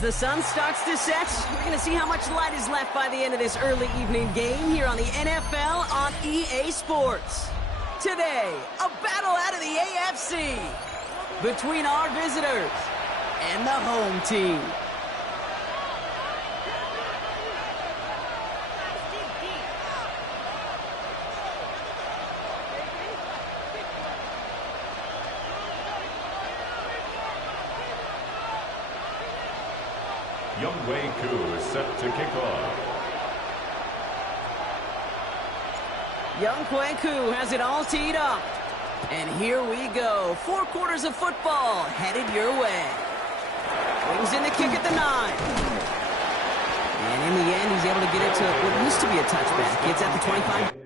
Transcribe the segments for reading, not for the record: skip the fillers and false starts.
As the sun starts to set, we're going to see how much light is left by the end of this early evening game here on the NFL on EA Sports. Today, a battle out of the AFC between our visitors and the home team. Ku is set to kick off. Ku has it all teed up. And here we go. 4 quarters of football headed your way. Brings in the kick at the 9. And in the end, he's able to get it to what used to be a touchback. It's at the 25.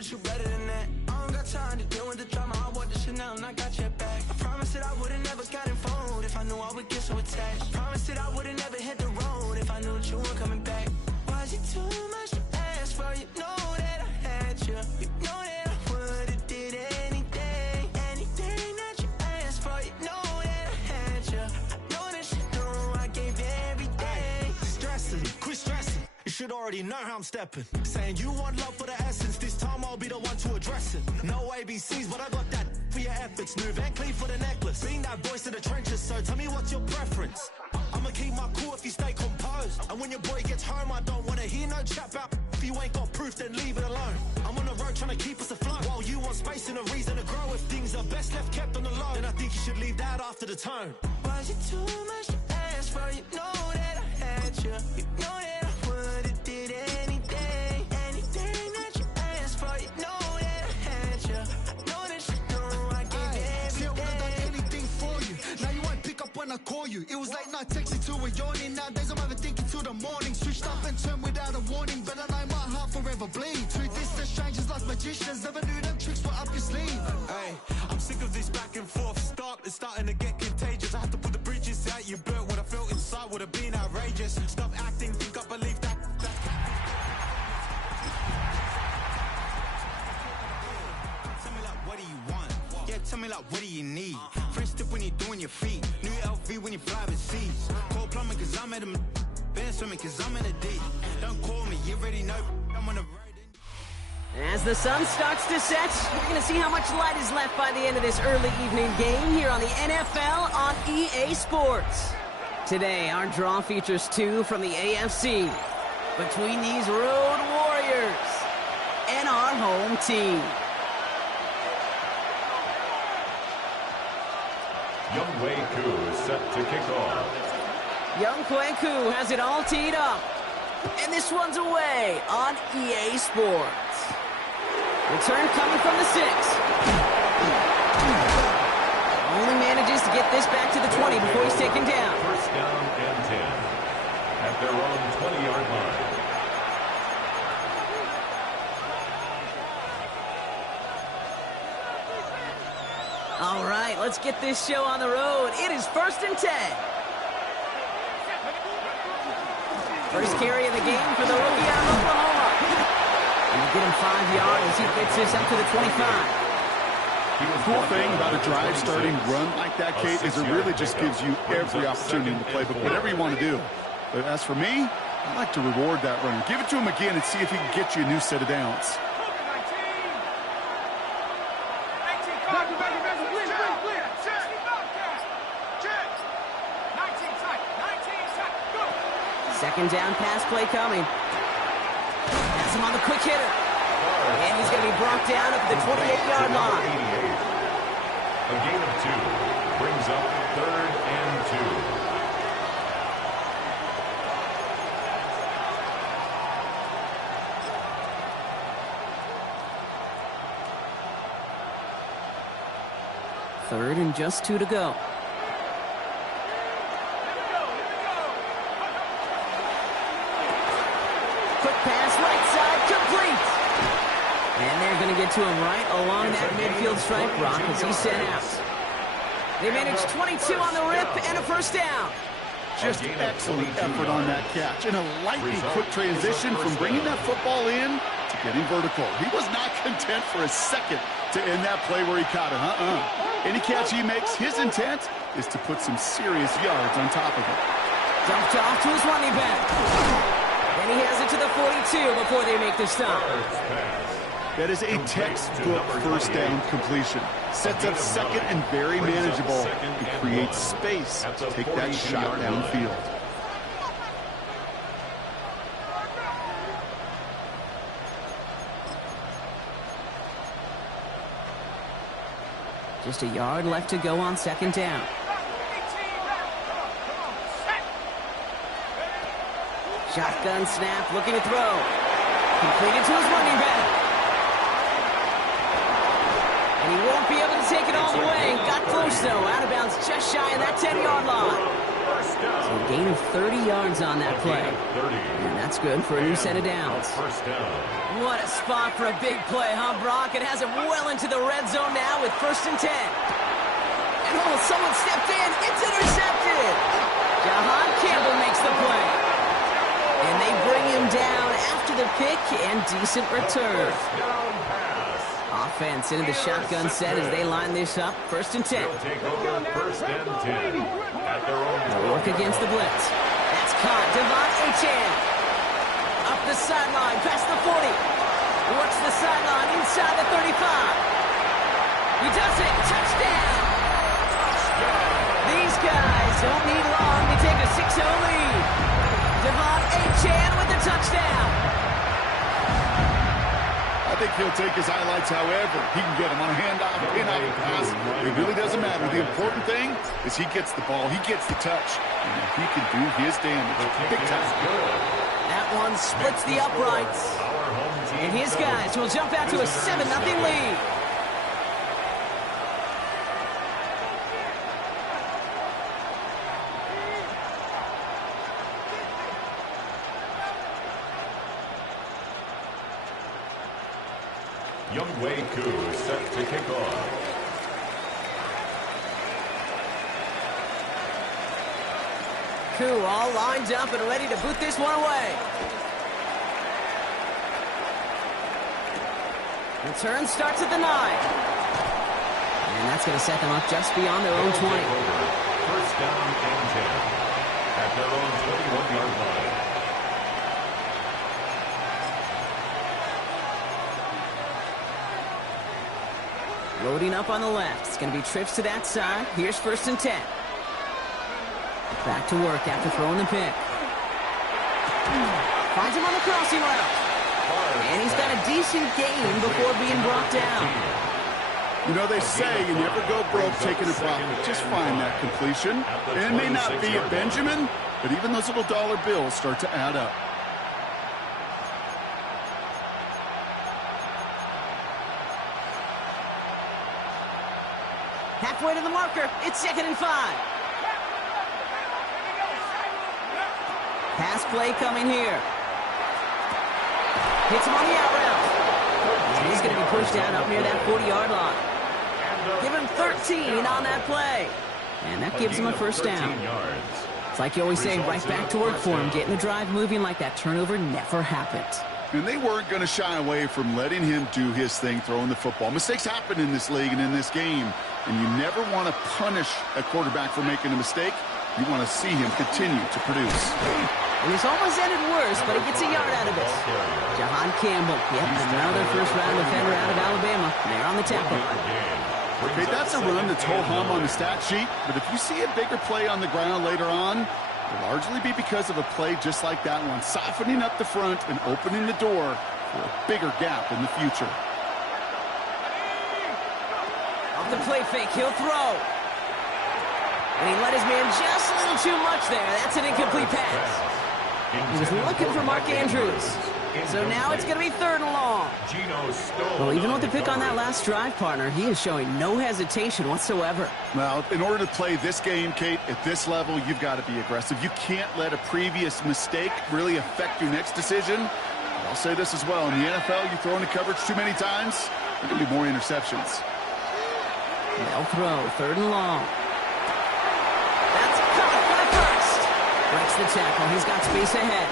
You better than that. I don't got time to deal with the drama. I want the Chanel and I got your back. I promised that I would've never gotten phone if I knew I would get so attached. I promised that I would've never hit the road if I knew that you weren't coming back. Was it too much to ask for? You know that I had you. You know that I would've did anything that you asked for. You know that I had you. I know that you know I gave everything. Stressing, quit stressing. You should already know how I'm stepping. Saying you want love for the essence. This time I'll be the one to address it. No ABCs, but I got that for your efforts. New Van Cleef for the necklace. Being that voice in the trenches, so tell me what's your preference. I'ma keep my cool if you stay composed. And when your boy gets home, I don't wanna hear no chat about. If you ain't got proof, then leave it alone. I'm on the road trying to keep us afloat. While you want space and a reason to grow. If things are best left kept on the low, then I think you should leave that after the tone. Was it too much to ask for? You know that I had you. You know that I would've did anything that you asked for. You know that I had you. I know that you know I gave everything. See, I would've done anything for you. Now you won't pick up when I call you. It was late night texting to a yawning. Nowadays I'm overthinking till the morning. Switched up and turned without a warning, but I know my heart forever bleeds. Truth is that strangers like magicians never knew them tricks were up your sleeve. Hey, I'm sick of this back and forth. It's starting to get contagious. I have to put the bridges out you built. What I felt inside would have been outrageous. Stop acting, think I believe that. Tell me like, what do you want? Yeah, tell me like, what do you need? French tip when you're doing your feet. New LV when you fly overseas. Call plumbing cause I'm at a band swimming cause I'm in a deep. Don't call me, you already know I'm on a road. As the sun starts to set, we're going to see how much light is left by the end of this early evening game here on the NFL on EA Sports. Today, our draw features 2 from the AFC between these road warriors and our home team. Ku is set to kick off. Ku has it all teed up. And this one's away on EA Sports. Return coming from the 6. Only manages to get this back to the 20 before he's taken down. First down and 10 at their own 20-yard line. All right, let's get this show on the road. It is 1st and 10. First carry of the game for the rookie out of Oklahoma. And we get him 5 yards as he gets this up to the 25. The cool thing about a drive starting run like that, Kate, is it really just gives you every opportunity in the playbook, whatever you want to do. But as for me, I like to reward that runner. Give it to him again and see if he can get you a new set of downs. Second down pass play coming. Has him on the quick hitter. And he's going to be brought down at the 28-yard line. A gain of 2 brings up 3rd and 2. 3rd and just 2 to go. Quick pass right side, complete. And they're going to get to him right along that midfield stripe, Brock, as he's sent out. They managed 22 on the rip and a first down. Just excellent effort on that catch. And a lightning quick transition from bringing that football in to getting vertical. He was not content for a second to end that play where he caught it. Any catch he makes, his intent is to put some serious yards on top of it. Dumped off to his running back. And he has it to the 42 before they make the stop. That is a textbook first down completion. Sets up second and very manageable. It creates space to take that shot downfield. Just a yard left to go on second down. Shotgun snap, looking to throw. Completed to his running back. And he won't be able to take it all the way. Got close, though. Out of bounds just shy of that 10-yard line. So a gain of 30 yards on that play. And that's good for a new set of downs. What a spot for a big play, huh, Brock? It has him well into the red zone now with 1st and 10. And someone stepped in. It's intercepted. Jahan Campbell makes the play. And they bring him down after the pick and decent return. Offense into the shotgun set as they line this up. 1st and 10. They'll work against the blitz. That's caught. Devon Achane. Up the sideline, past the 40. Works the sideline inside the 35. He does it. Touchdown. These guys don't need long to take a 6-0 lead. Devon Achane with the touchdown. I think he'll take his highlights however he can get them on a handoff, pin-off, pass. It really doesn't matter. The important thing is he gets the ball, he gets the touch, and he can do his damage. Big time. That one splits the uprights. And his guys will jump out to a 7-0 lead. Younghoe Koo set to kick off. Koo all lined up and ready to boot this one away. Return starts at the 9. And that's going to set them up just beyond their own 20. First down and 10 at their own 21-yard line. Loading up on the left. It's going to be trips to that side. Here's 1st and 10. Back to work after throwing the pick. Finds him on the crossing route. And he's got a decent gain before being brought down. You know, they say you never go broke taking a profit. Just find that completion. And it may not be a Benjamin, but even those little dollar bills start to add up. Halfway to the marker. It's 2nd and 5. Pass play coming here. Hits him on the out route. And he's going to be pushed down up near that 40-yard line. Give him 13 on that play. And that gives him a first down. It's like you always say, right back to work for him. Getting the drive moving like that turnover never happened. And they weren't going to shy away from letting him do his thing, throwing the football. Mistakes happen in this league and in this game. And you never want to punish a quarterback for making a mistake. You want to see him continue to produce. And it's almost ended worse, but he gets a yard out of it. Jahan Campbell, yep, another first-round defender out of Alabama. They're on the tackle. Okay, that's a run that's ho-hum on the stat sheet, but if you see a bigger play on the ground later on, it'll largely be because of a play just like that one, softening up the front and opening the door for a bigger gap in the future. Off the play fake, he'll throw. And he let his man just a little too much there. That's an incomplete pass. He was looking for Mark Andrews. So now it's going to be 3rd and long. Well, even with the pick on that last drive, partner, he is showing no hesitation whatsoever. Well, in order to play this game, Kate, at this level, you've got to be aggressive. You can't let a previous mistake really affect your next decision. I'll say this as well. In the NFL, you throw into coverage too many times, there are going to be more interceptions. They'll throw, 3rd and long. That's caught for the first. Breaks the tackle. He's got space ahead.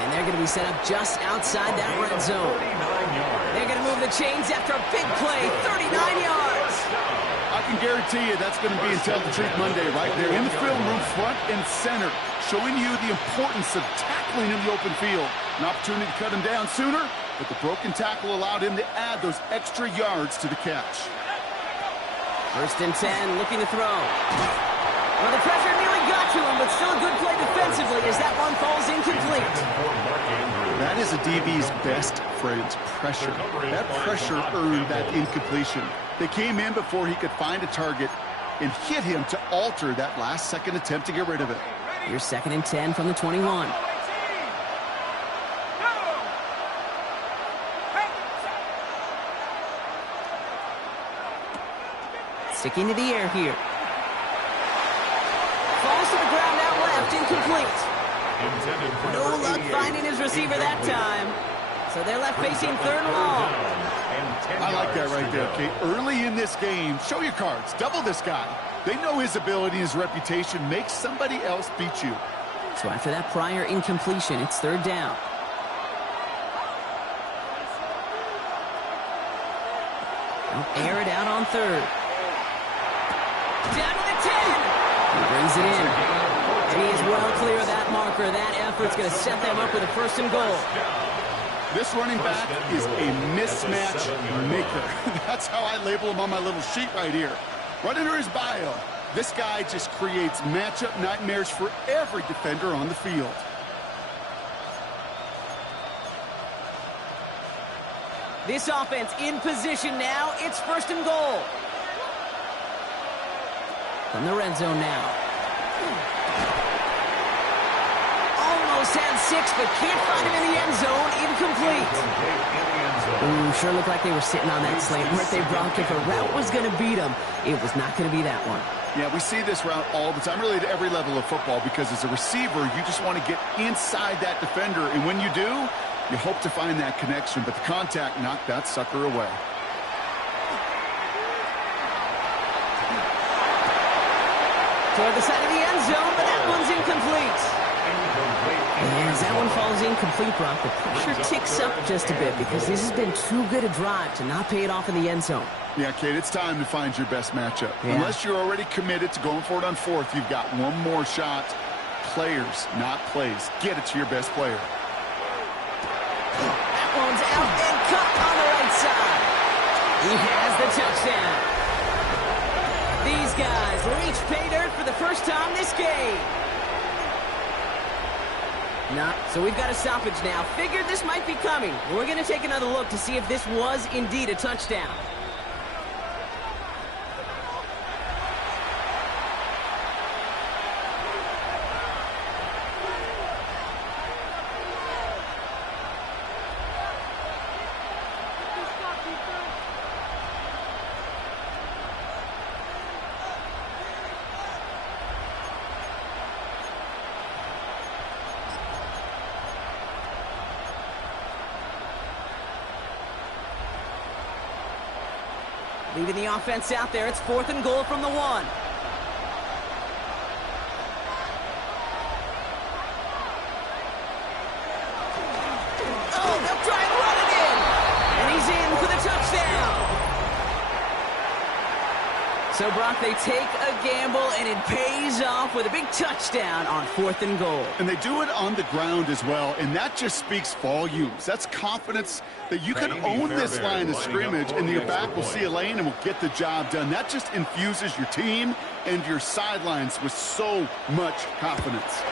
And they're going to be set up just outside that red zone. They're going to move the chains after a big play, 39 yards. I can guarantee you that's going to be in Tell the Truth Monday right there in the film room, front and center, showing you the importance of tackling in the open field. An opportunity to cut him down sooner, but the broken tackle allowed him to add those extra yards to the catch. 1st and 10, looking to throw. Well, the pressure nearly got to him, but still a good play defensively as that one falls incomplete. That is a DB's best friend, pressure. That pressure earned that incompletion. They came in before he could find a target and hit him to alter that last-second attempt to get rid of it. Here's 2nd and 10 from the 21. Sticking to the air here. Falls to the ground out left, incomplete. No luck finding his receiver that time. So they're left facing 3rd and long. I like that right there, Kate. Early in this game, show your cards. Double this guy. They know his ability and his reputation makes somebody else beat you. So after that prior incompletion, it's 3rd down. They'll air it out on 3rd. Down to the 10. He brings it in. And he is well clear of that marker. That effort's going to set them up with a 1st and goal. This running back is a mismatch maker. That's how I label him on my little sheet right here. Right under his bio. This guy just creates matchup nightmares for every defender on the field. This offense in position now. It's 1st and goal. From the red zone now. Almost had 6, but can't find him in the end zone. Incomplete. Ooh, sure looked like they were sitting on that slant. Weren't they, Brock? If a route was going to beat them, it was not going to be that one. Yeah, we see this route all the time, really at every level of football, because as a receiver, you just want to get inside that defender, and when you do, you hope to find that connection, but the contact knocked that sucker away. Toward the side of the end zone, but that one's incomplete. And as that one falls incomplete, Brock, the pressure ticks up just a bit because this has been too good a drive to not pay it off in the end zone. Yeah, Kate, it's time to find your best matchup. Yeah. Unless you're already committed to going for it on 4th, you've got one more shot. Players, not plays. Get it to your best player. That one's out and cut on the right side. He has the touchdown. These guys reach pay dirt for the first time this game. So we've got a stoppage now. Figured this might be coming. We're going to take another look to see if this was indeed a touchdown. Leaving the offense out there. It's 4th and goal from the 1. Oh, they'll try and run it in. And he's in for the touchdown. So, Brock, they take a gamble, and it pays off with a big touchdown on 4th and goal. And they do it on the ground as well, and that just speaks volumes. That's confidence that you can own this line of scrimmage, and your back will see a lane and will get the job done. That just infuses your team and your sidelines with so much confidence.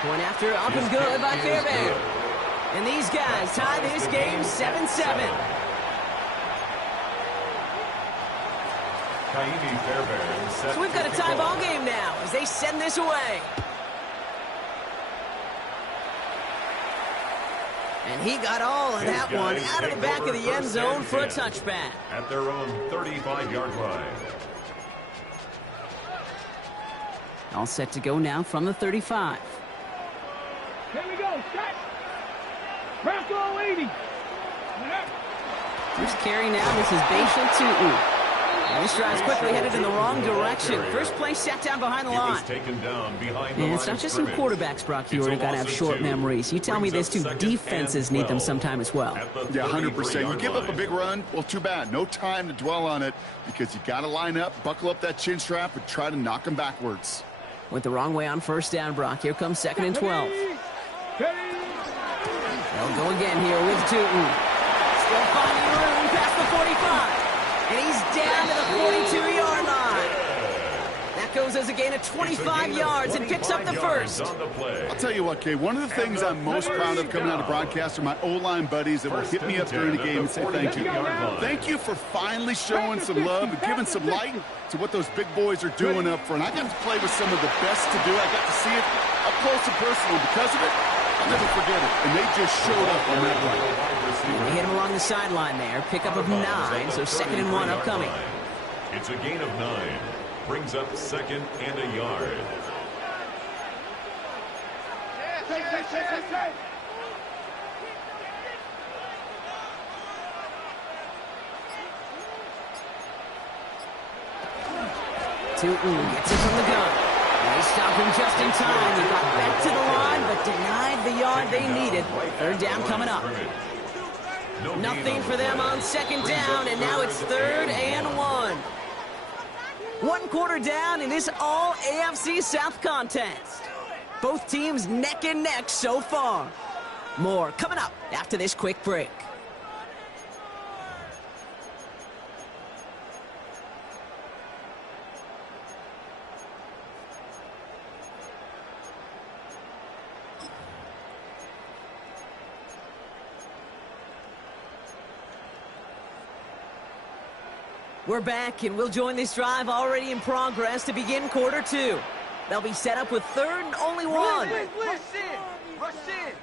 Point after, up and good by Fairbairn. And these guys tie this game 7-7. So we've got a tie ball game now as they send this away. And he got all of that one out of the back of the end zone for a touchback. At their own 35-yard line. All set to go now from the 35. Here we go, set. First carry now, this is Bashal Tutu. And this drive's quickly headed in the wrong direction. First play sat down behind the line. And it's not just some quarterbacks, Brock, who got to have short memories. You tell me this too, defenses need them sometime as well. Yeah, 100%. You give up a big run, well, too bad. No time to dwell on it because you got to line up, buckle up that chin strap, and try to knock them backwards. Went the wrong way on first down, Brock. Here comes 2nd and 12. They'll go again here with Tutu. Still finding room past the 45. And he's down to the 42-yard line. That goes as a gain of 25 yards and picks up the first. I'll tell you what, Kay, one of the things I'm most proud of coming out of broadcast are my O-line buddies that will hit me up during the game and say thank you. Thank you for finally showing some love and giving some light to what those big boys are doing up front. I got to play with some of the best to do. I got to see it up close and personal. Because of it, I'll never forget it. And they just showed up on that play. They hit him along the sideline there. Pickup of 9, so 2nd and 1 upcoming. It's a gain of 9. Brings up 2nd and a yard. Tutu gets it from the gun. They stop him just in time. He got back to the line, but denied the yard they needed. 3rd down coming up. Nothing for them on 2nd down, and now it's 3rd and 1. 1 quarter down in this all AFC South contest. Both teams neck and neck so far. More coming up after this quick break. We're back, and we'll join this drive already in progress to begin quarter 2. They'll be set up with 3rd and only 1. Rush in! Rush in!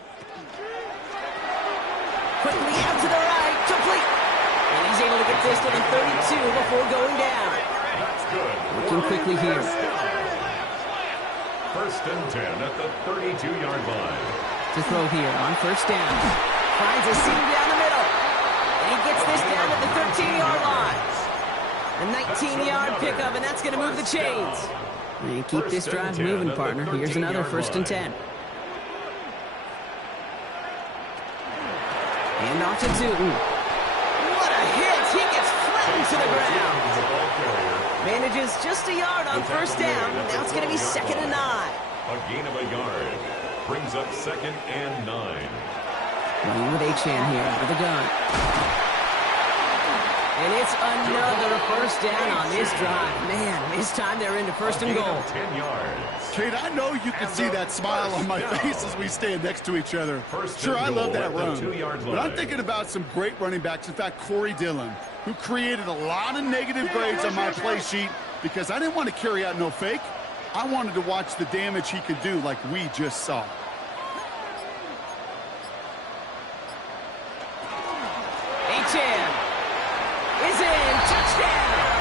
Quickly out to the right, complete. And he's able to get this to the 32 before going down. That's good. Looking quickly here. 1st and 10 at the 32-yard line. To throw here on 1st down. Finds a seam down the middle. And he gets this down at the 13-yard line. A 19-yard pickup, and that's going to move the chains. And keep this drive moving, partner. Here's another 1st and 10. And off to Tutu. What a hit! He gets flattened to the ground. Manages just a yard on 1st down. Now it's going to be 2nd and 9. A gain of a yard. Brings up 2nd and 9. Running with Achan here out of the gun. And it's another 1st down on this drive. Man, this time they're into 1st and goal. 10 yards. Kate, I know you can see that smile on my face as we stand next to each other. Sure, I love that run. But I'm thinking about some great running backs. In fact, Corey Dillon, who created a lot of negative grades on my play sheet because I didn't want to carry out no fake. I wanted to watch the damage he could do like we just saw. Achan is in. Touchdown!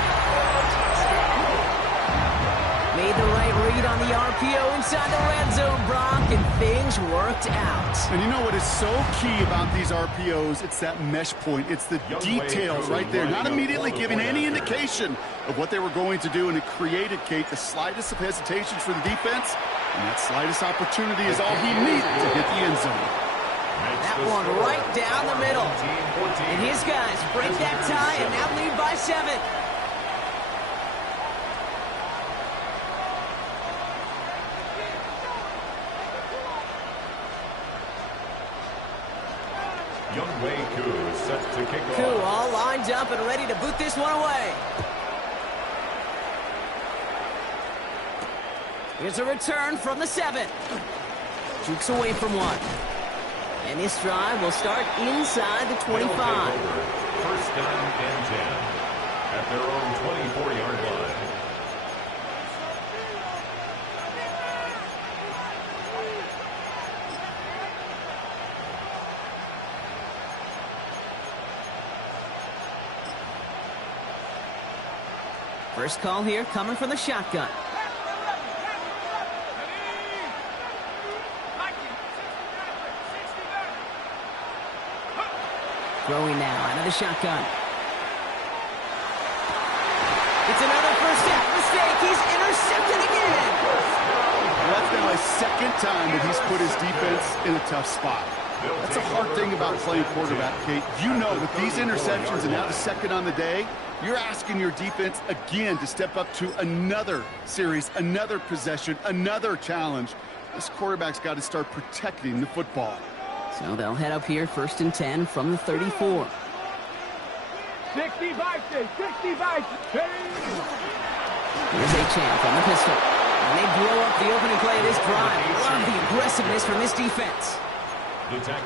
Made the right read on the RPO inside the red zone, Brock, and things worked out. And you know what is so key about these RPOs? It's that mesh point. It's the details right there. Not immediately giving any indication of what they were going to do, and it created, Kate, the slightest of hesitations for the defense, and that slightest opportunity is all he needed to hit the end zone. That one right down the middle. And his guys break that tie and now lead by 7. Set to kick off. Kuh all lined up and ready to boot this one away. Here's a return from the 7. Jukes away from 1. And this drive will start inside the 25. 1st down and 10 at their own 24-yard line. First call here coming from the shotgun. Throwing now out of the shotgun. It's another first half mistake. He's intercepted again. That's been my second time that he's put his defense in a tough spot. That's a hard thing about playing quarterback, Kate. You know, with these interceptions and now the second on the day, you're asking your defense again to step up to another series, another possession, another challenge. This quarterback's got to start protecting the football. So they'll head up here, 1st and 10 from the 34. 65, 65. Here's Achane from the pistol. And they blow up the opening play of this drive. Love the aggressiveness from this defense.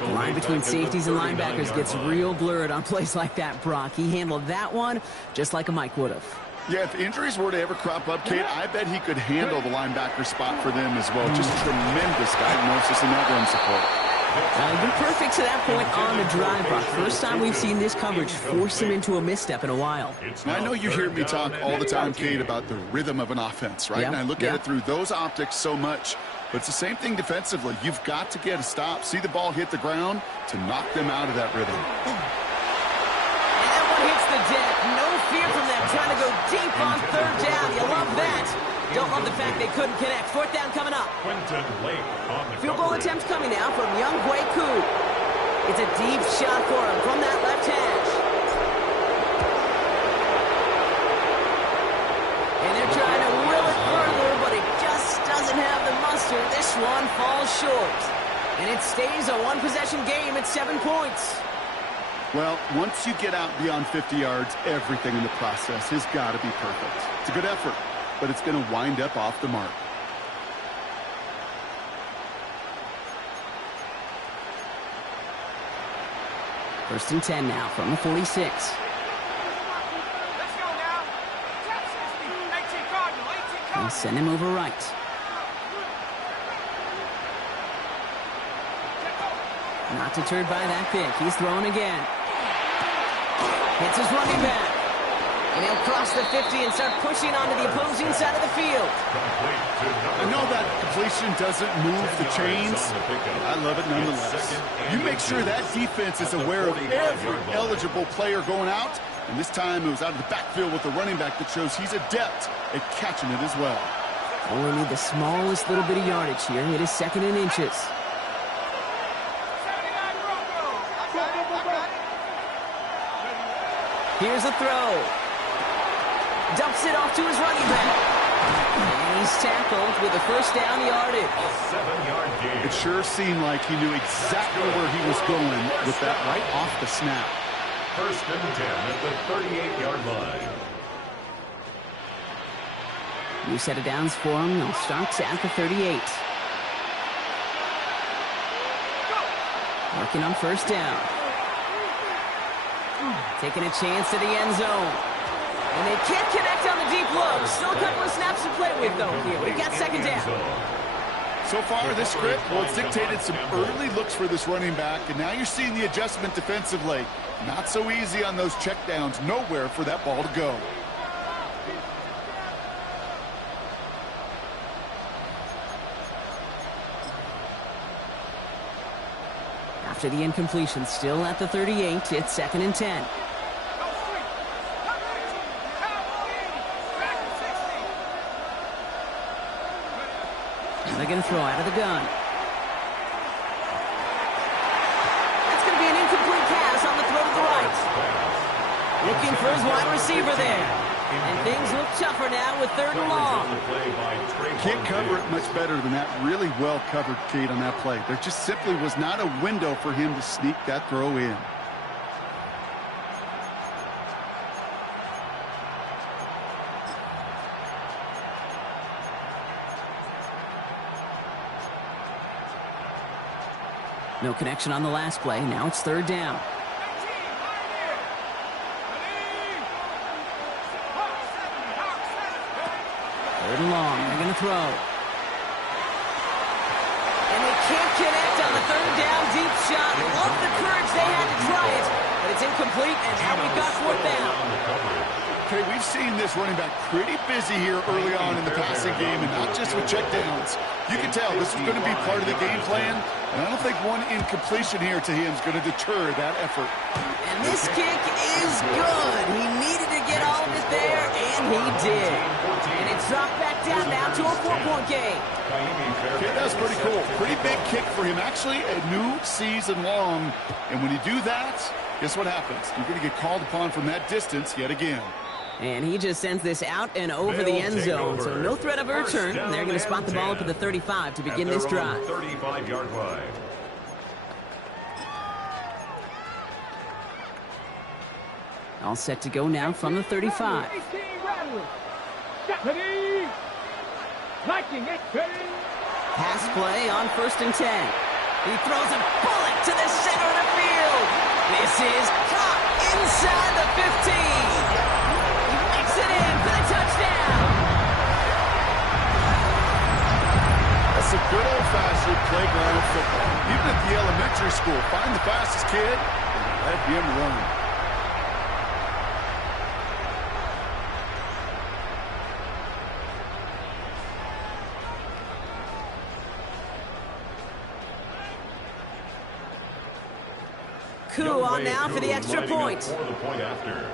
The line between safeties and linebackers gets real blurred on plays like that, Brock. He handled that one just like a Mike would have. Yeah, if injuries were to ever crop up, Kate, I bet he could handle the linebacker spot for them as well. Just tremendous diagnosis and that run support. You're perfect to that point on the drive, Brock. First time we've seen this coverage force him into a misstep in a while. I know you hear me talk all the time, Kate, about the rhythm of an offense, right? Yep. And I look at it through those optics so much. But it's the same thing defensively. You've got to get a stop, see the ball hit the ground to knock them out of that rhythm. And that one hits the deck. No fear from them trying to go deep on 3rd down. You love that. Don't love the fact they couldn't connect. 4th down coming up. Field goal attempts coming now from young Kush. It's a deep shot for him from that left hash. And they're trying to will it further, but it just doesn't have the mustard. This one falls short. And it stays a one-possession game at 7 points. Well, once you get out beyond 50 yards, everything in the process has got to be perfect. It's a good effort, but it's going to wind up off the mark. First and 10 now from the 46. Let's go now. 18 Cardinal, 18 Cardinal. They'll send him over right. Not deterred by that pick. He's throwing again. Hits his running back. And he'll cross the 50 and start pushing onto the opposing side of the field. I know that completion doesn't move the chains. I love it nonetheless. You make sure that defense is aware of every eligible player going out. And this time it was out of the backfield with the running back that shows he's adept at catching it as well. Only need the smallest little bit of yardage here. It is 2nd and inches. Here's a throw. Dumps it off to his running back. And he's tackled with a 1st down yardage. A 7-yard gain. It sure seemed like he knew exactly where he was going with that right off the snap. 1st and 10 at the 38-yard line. New set of downs for him. They'll start at the 38. Working on 1st down. Taking a chance to the end zone. And they can't connect on the deep look. Still a couple of snaps to play with, though, here. We've got 2nd down. So far, this script, well, it's dictated some early looks for this running back, and now you're seeing the adjustment defensively. Not so easy on those checkdowns. Nowhere for that ball to go. After the incompletion, still at the 38, it's 2nd and 10. And they're going to throw out of the gun. That's going to be an incomplete pass on the throw to the right. Looking for his wide receiver there. And things look tougher now with 3rd and long. Can't cover it much better than that. Really well covered, Kate, on that play. There just simply was not a window for him to sneak that throw in. No connection on the last play. Now it's 3rd down. 3rd and long. They're going to throw. And they can't connect on the 3rd down deep shot. Love the courage they had to try it. But it's incomplete, and now we've got 4th down. Okay, we've seen this running back pretty busy here early on in the passing game, and not just with checkdowns. You can tell this is going to be part of the game plan, And I don't think one incompletion here to him is going to deter that effort. And this kick is good. He needed to get all of it there, and he did. And it's dropped back down now to a 4-point game. Okay, that's pretty cool. Pretty big kick for him. Actually, a new season long. And when you do that, guess what happens? You're going to get called upon from that distance yet again. And he just sends this out and over the end zone, so no threat of a return. And they're going to spot the ball up at the 35 to begin this drive. 35-yard line. All set to go now from the 35. Pass play on 1st and 10. He throws a bullet to the center of the field. This is caught inside the 15. He makes it in for the touchdown. That's a good old-fashioned playground football. Even at the elementary school, find the fastest kid and let him run. Kuh on now for the extra point. For the point after.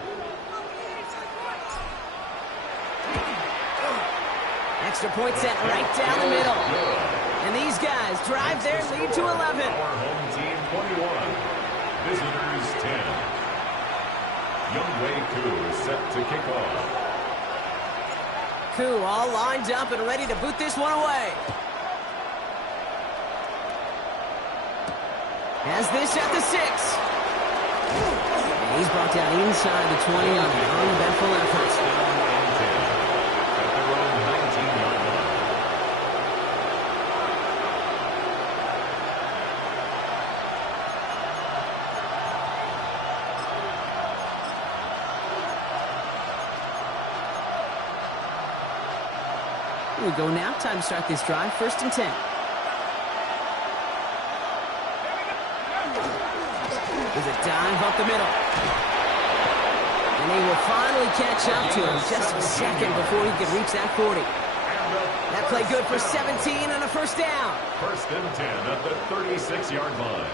Extra point set right down the middle. And these guys drive their lead to 11. Our home team 21. Visitors 10. Youngwei Kuh is set to kick off. Kuh all lined up and ready to boot this one away. Has this at the 6. And he's brought down inside the 20 on the uneventful effort. At their own 19-yard line. Here we go now. Time to start this drive. 1st and 10. There's a dive up the middle. And they will finally catch up to him just a second before he could reach that 40. That play good for 17 and a 1st down. 1st and 10 at the 36-yard line.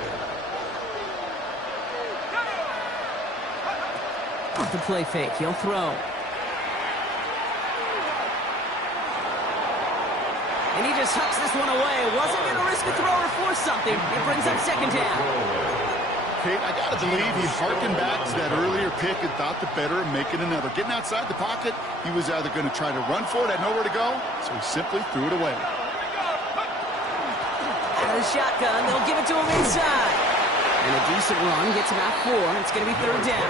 Off the play fake. He'll throw. And he just hucks this one away. Wasn't going to risk a throw or force something. It brings up 2nd down. Okay, I got to believe he harkened back to that earlier pick and thought the better of making another. Getting outside the pocket, he was either going to try to run for it, had nowhere to go, so he simply threw it away. Out of the shotgun, they'll give it to him inside. And a decent run gets about 4. It's going to be 3rd down.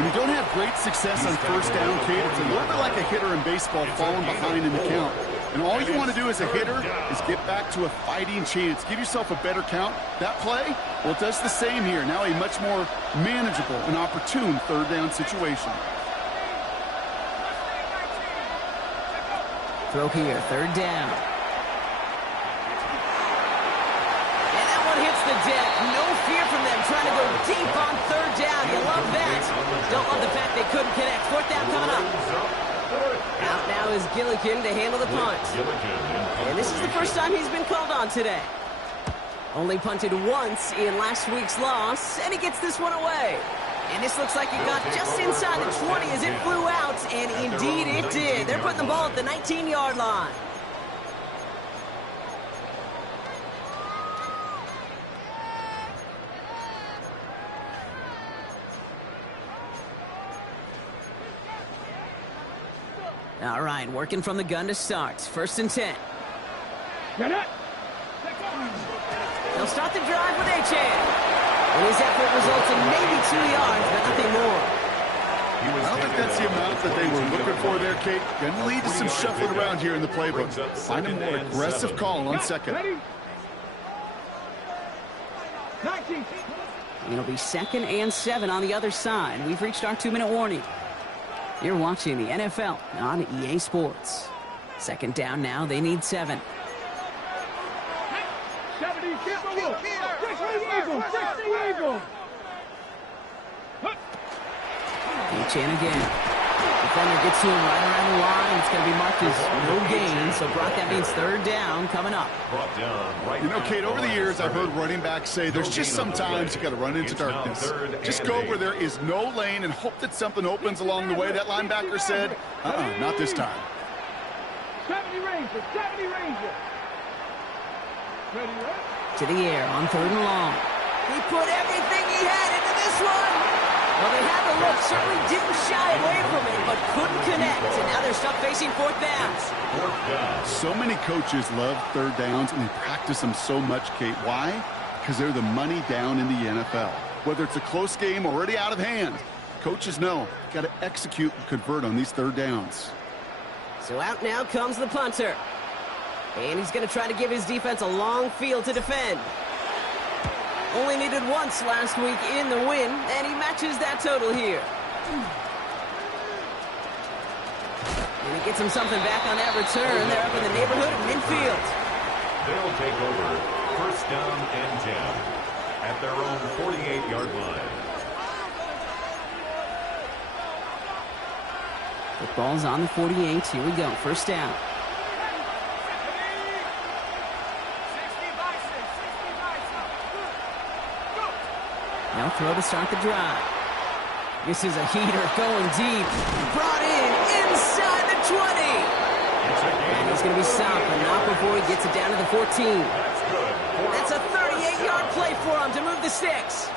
When you don't have great success on 1st down, Kate, it's a little bit like a hitter in baseball falling behind in the count. And all you want to do as a hitter is get back to a fighting chance. Give yourself a better count. That play, well, it does the same here. Now a much more manageable and opportune 3rd down situation. Throw here, 3rd down. And that one hits the deck. No fear from them trying to go deep on 3rd down. You love that. Don't love the fact they couldn't connect. 4th down coming up. Out now is Gillikin to handle the punt. And this is the first time he's been called on today. Only punted once in last week's loss, and he gets this one away. And this looks like it got just inside the 20 as it flew out, and indeed it did. They're putting the ball at the 19-yard line. All right, working from the gun to start. 1st and 10. They'll start the drive with Achan. And his effort results in maybe 2 yards, but nothing more. I don't think that's the amount that they were looking for there, Kate. Going to lead to some shuffling around here in the playbook. Find a more aggressive call on 2nd. It'll be 2nd and 7 on the other side. We've reached our 2-minute warning. You're watching the NFL on EA Sports. 2nd down now. They need 7. Achan again. He Defender gets to him right around the line. It's going to be marked as no gain. So, Brock, that means third down coming up. Brought down right. You know, Kate, over the years, I've heard running backs say there's just sometimes you got to run into darkness. Just go where there is no lane and hope that something opens along the way. That linebacker said, not this time. 70 Rangers, 70 Rangers. Ready, right? To the air on third and long. He put everything he had into this one. Well, they had the look, certainly didn't shy away from it, but couldn't connect. And now they're stuck facing fourth downs. So many coaches love third downs, and they practice them so much, Kate. Why? Because they're the money down in the NFL. Whether it's a close game already out of hand, coaches know got to execute and convert on these third downs. So out now comes the punter. And he's going to try to give his defense a long field to defend. Only needed once last week in the win, and he matches that total here. And he gets him something back on that return. They're up in the neighborhood of midfield. They'll take over first down and 10 at their own 48-yard line. The ball's on the 48. Here we go. First down. Now throw to start the drive. This is a heater going deep. Brought in inside the 20. And he's going to be stopped, but not before he gets it down to the 14. That's a 38-yard play for him to move the sticks.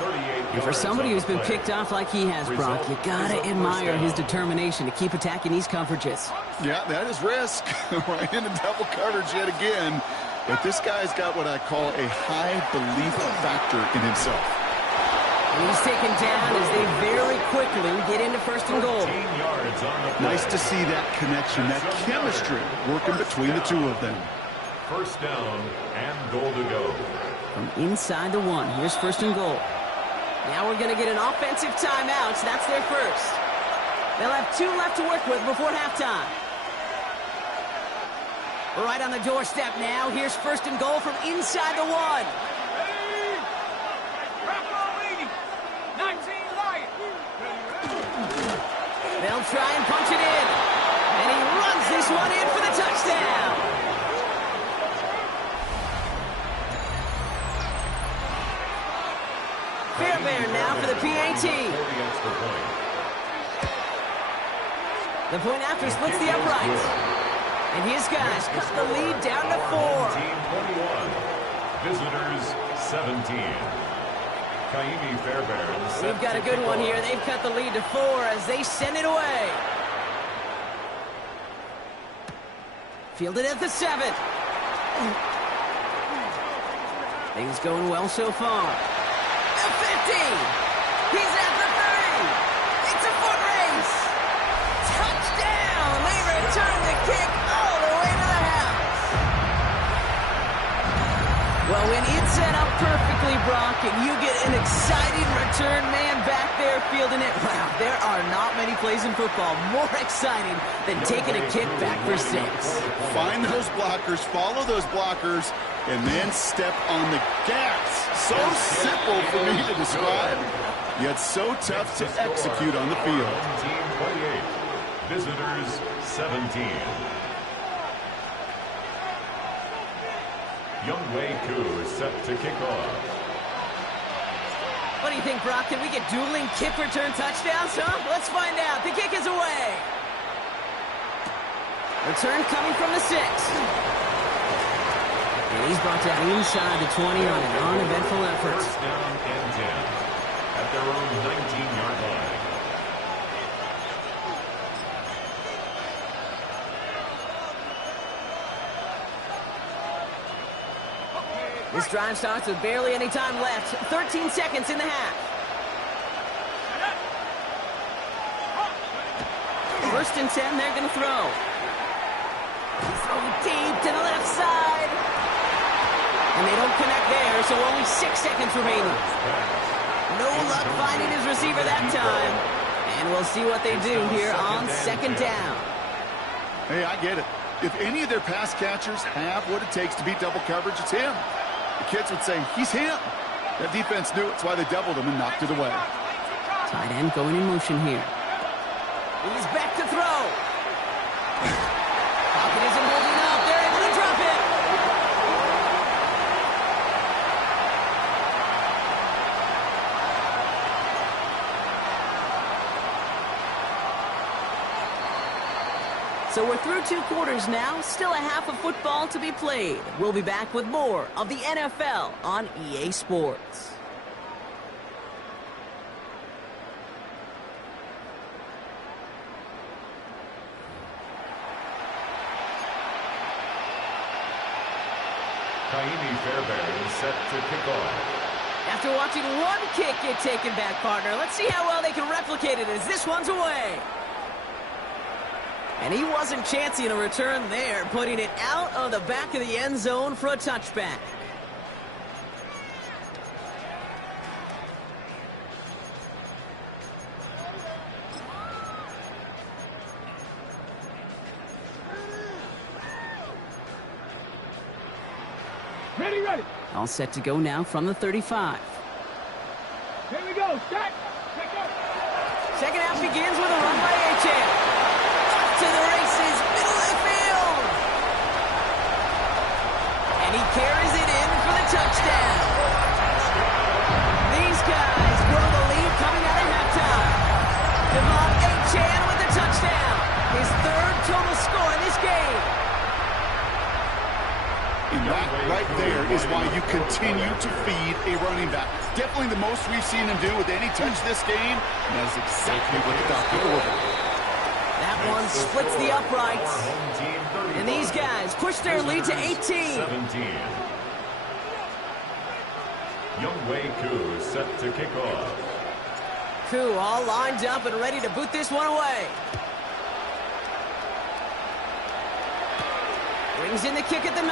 And for somebody who's been picked off like he has, Brock, you got to admire his determination to keep attacking these coverages. Yeah, that is risk. Right into double coverage yet again. But this guy's got what I call a high belief factor in himself. And he's taken down as they very quickly get into first and goal. Nice to see that connection, that chemistry working between the two of them. First down and goal to go. From inside the one, here's first and goal. Now we're going to get an offensive timeout. So that's their first. They'll have 2 left to work with before halftime. Right on the doorstep now. Here's first and goal from inside the one. They'll try and punch it in. And he runs this one in for the touchdown. Fairbairn now for the PAT. The point after splits the uprights. And his guys cut the lead down to 4. Team 21. Visitors 17. Kaimi Fairbairn. We've got a good one here. They've cut the lead to 4 as they send it away. Fielded at the 7. Things going well so far. The 50. He's at the 30. It's a foot race. Touchdown. They return the kick all the way to the house. Well, when it's set up perfectly, Brock, and you get an exciting return man back there fielding it, wow, there are not many plays in football more exciting than taking a kick back for 6. Find those blockers, follow those blockers, and then step on the gas. So simple for me to describe, yet so tough to execute on the field. Team 28, visitors 17. Youngwei Koo is set to kick off. What do you think, Brock? Can we get dueling kick return touchdowns, huh? Let's find out. The kick is away. Return coming from the 6. And he's brought down inside the 20 on an uneventful effort. First down and 10 at their own 19-yard line. This drive starts with barely any time left. 13 seconds in the half. First and 10, they're going to throw. Throw deep to the left side. And they don't connect there, so only 6 seconds remaining. No luck finding his receiver that time. And we'll see what they do here on second down. Hey, I get it. If any of their pass catchers have what it takes to beat double coverage, it's him. The kids would say, he's him. That defense knew it. That's why they doubled him and knocked it away. Tight end going in motion here. He's back to throw. Pocket isn't holding up. They're able to drop it. So we're through 2 quarters now. Still a half of football to be played. We'll be back with more of the NFL on EA Sports. Fairbairn set to kick off. After watching one kick get taken back, partner, let's see how well they can replicate it as this one's away. And he wasn't chancing a return there, putting it out of the back of the end zone for a touchback. Ready. All set to go now from the 35. Here we go. Start. Second half begins with a run by H.M. To the races, middle of the field. And he carries it in for the touchdown. These guys grow the lead coming out of halftime. Devon H.M. with the touchdown. His 3rd total score in this game. And that right there is why you continue to feed a running back. Definitely the most we've seen him do with any touch this game, and that is exactly what the doctor ordered. That one splits the uprights. And these guys push their lead to 18. 17. Youngwei Koo is set to kick off. Koo all lined up and ready to boot this one away. Brings in the kick at the 9.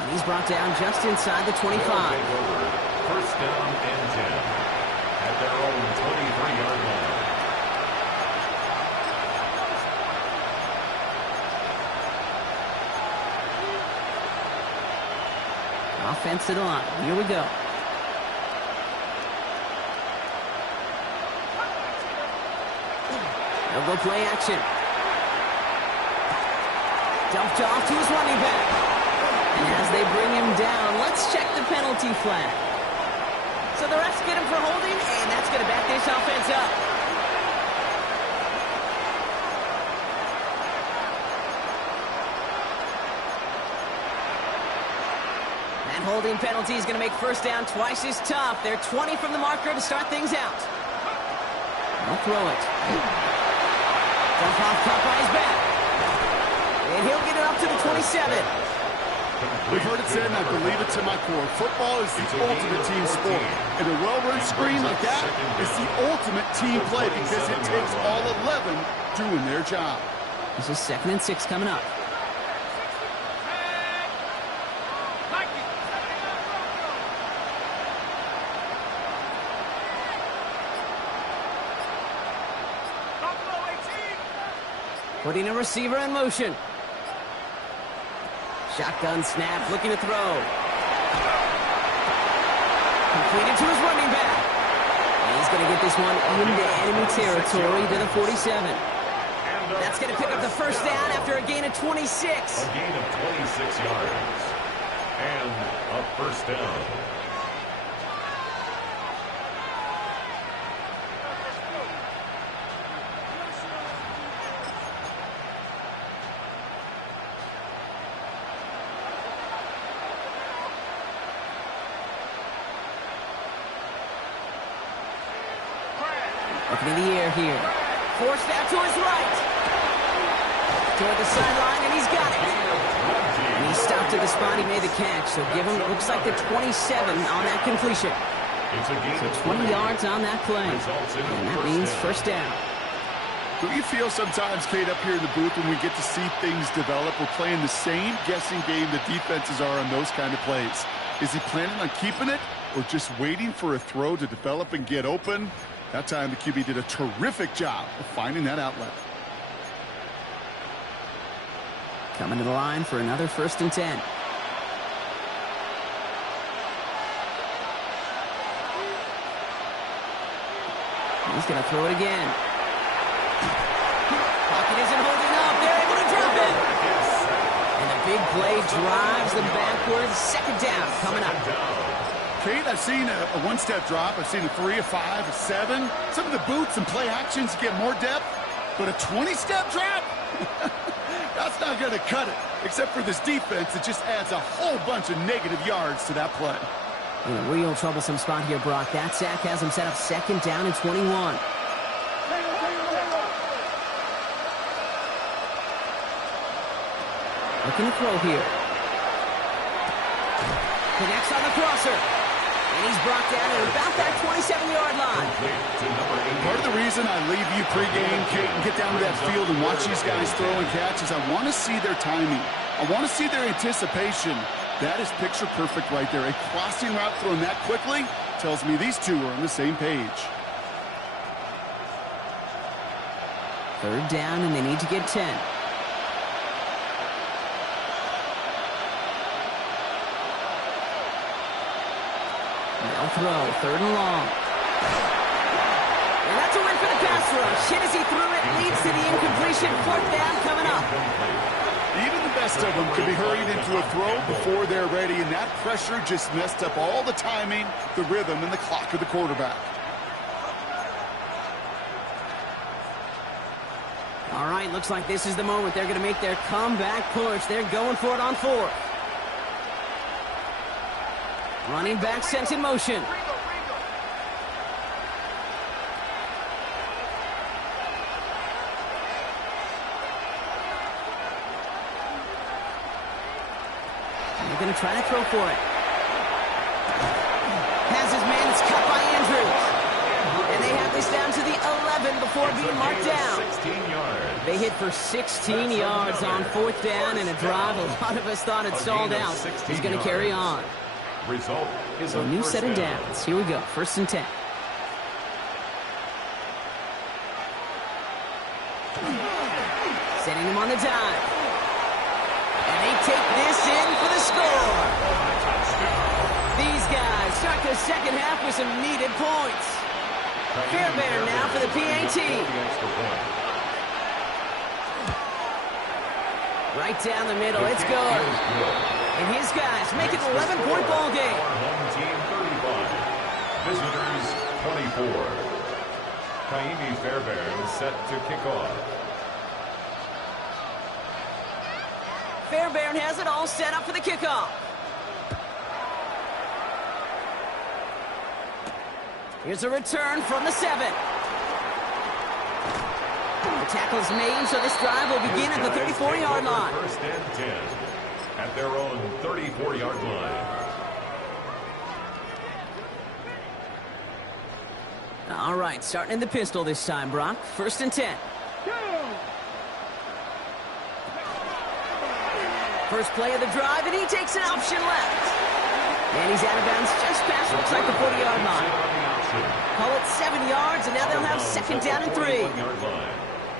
And he's brought down just inside the 25. First down and 10 at their own 23-yard line. Offense to the line. Here we go. They'll go play action. Dumped off to his running back. And as they bring him down, let's check the penalty flag. So the refs get him for holding, and that's going to back this offense up. That holding penalty is going to make first down twice as tough. They're 20 from the marker to start things out. They'll throw it. Dump off caught by his back. And he'll get it up to the 27. We've heard it said, and I believe it to my core. Football is the ultimate team sport. And a well-run screen like that is the ultimate team play because it takes all 11 doing their job. This is 2nd and 6 coming up. Putting a receiver in motion. Shotgun snap, looking to throw. Completed to his running back. And he's going to get this one into enemy territory to the 47. That's going to pick up the first down after a gain of 26. A gain of 26 yards. And a first down. Looking in the air here. Forced out to his right. Toward the sideline, and he's got it. And he stopped at the spot he made the catch. So give him, looks like the 27 on that completion. So 20 yards on that play. And that means first down. Do you feel sometimes, Kate, up here in the booth when we get to see things develop, we're playing the same guessing game the defenses are on those kind of plays? Is he planning on keeping it or just waiting for a throw to develop and get open? That time the QB did a terrific job of finding that outlet. Coming to the line for another 1st and 10. He's going to throw it again. Pocket isn't holding up. They're able to drop it. And the big play drives them backwards. Second down coming up. Kate, I've seen a one-step drop. I've seen a 3, a 5, a 7. Some of the boots and play actions get more depth, but a 20-step drop? That's not going to cut it. Except for this defense, it just adds a whole bunch of negative yards to that play. In a real troublesome spot here, Brock. That sack has him set up second down and 21. Looking to throw here. Connects on the crosser. And he's brought down at about that 27-yard line. Part of the reason I leave you pregame, Kate, and get down to that field and watch these guys throw and catch is I want to see their timing. I want to see their anticipation. That is picture perfect right there. A crossing route thrown that quickly tells me these two are on the same page. Third down, and they need to get 10. They'll throw, third and long. And that's a win for the pass rush. Hit as he threw it, leads to the incompletion. Fourth down coming up. Even the best of them could be hurried into a throw before they're ready, and that pressure just messed up all the timing, the rhythm, and the clock of the quarterback. All right, looks like this is the moment. They're going to make their comeback push. They're going for it on fourth. Running back sent in motion. They're going to try to throw for it. Has his man. It's cut by Andrews. And they have this down to the 11 before being marked down. They hit for 16 yards on fourth down and a drive. A lot of us thought it stalled out. He's going to carry on. Result is So a new set of downs. Here we go. First and 10. Setting him on the dive. And they take this in for the score. These guys start the second half with some needed points. Fairbairn now for the PAT. Right down the middle. It's good. And his guys make it an 11-point ball game. Home team 35. Visitors 24. Kaimi Fairbairn set to kick off. Fairbairn has it all set up for the kickoff. Here's a return from the 7. The tackle's made, so this drive will begin at the 34-yard line. First and 10 at their own 34-yard line. All right, starting in the pistol this time, Brock. First and 10. First play of the drive, and he takes an option left. And he's out of bounds just past, looks like the 40-yard line. Call it 7 yards, and now they'll have second down and 3.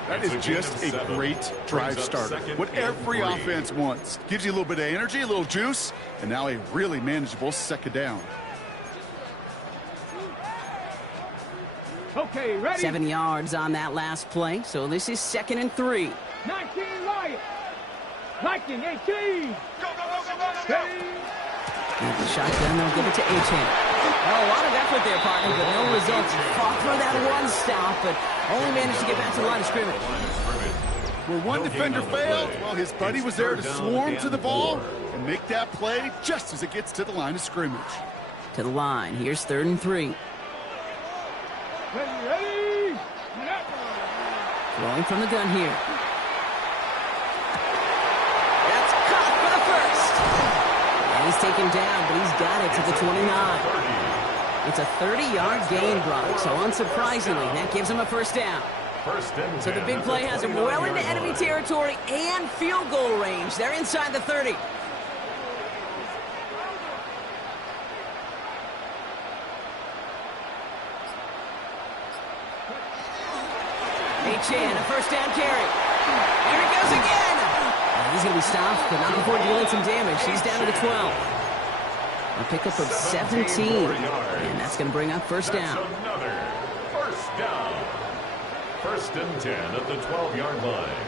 That is just a great drive starter. What every offense wants. Gives you a little bit of energy, a little juice, and now a really manageable second down. Okay, ready? 7 yards on that last play, so this is second and 3. 19 Riot. 19, 18. Go, go, go, go, go, go. The shotgun, they'll give it to Achan. Well, a lot of effort there, partner, but no results. Fought for that one stop, but only managed to get back to the line of scrimmage. Where one defender failed, well, his buddy was there to swarm to the ball and make that play just as it gets to the line of scrimmage. To the line. Here's third and 3. Ready? Throwing from the gun here. That's caught for the first. And he's taken down, but he's got it to the 29. It's a 30-yard gain, Brock, so unsurprisingly, that gives him a first down. So the big play has him well into enemy territory and field goal range. They're inside the 30. Achan, a first down carry. Here he goes again. He's going to be stopped, but not before dealing some damage. He's down to the 12. A pickup of 17. And that's going to bring up first down. First down. 1st and 10 at the 12-yard line.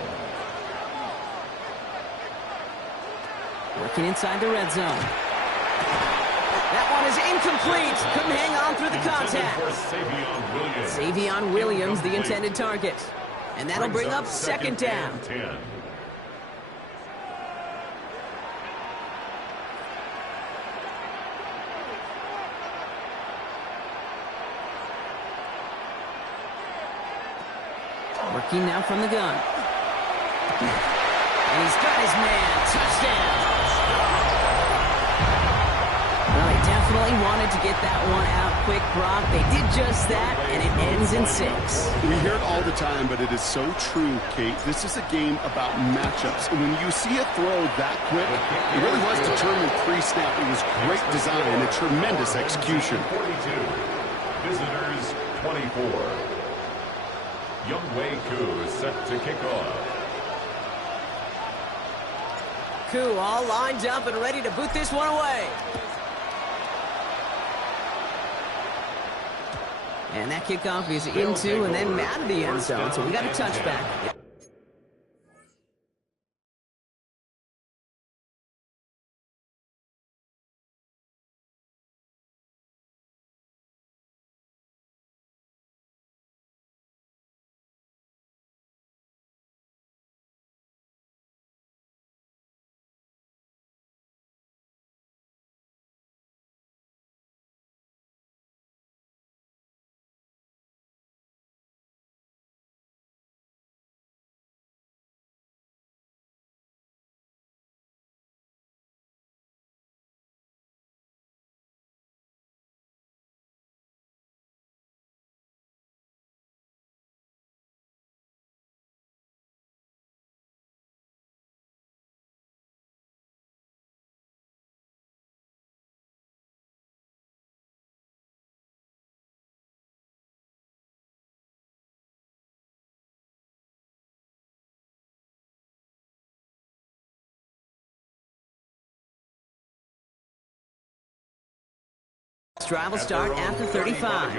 Working inside the red zone. That one is incomplete. Couldn't hang on through the contact. Savion Williams, the intended target. And that'll bring up 2nd down. 10. Working now from the gun. And he's got his man. Touchdown. Well, they definitely wanted to get that one out quick, Brock. They did just that, and it ends in 6. We hear it all the time, but it is so true, Kate. This is a game about matchups. And when you see a throw that quick, it really was determined pre-snap. It was great design and a tremendous execution. 42. Visitors 24. Younghoe Koo is set to kick off. Koo all lined up and ready to boot this one away. And that kickoff is into and then out of the end zone, so we got a touchback. Drive will start after 35.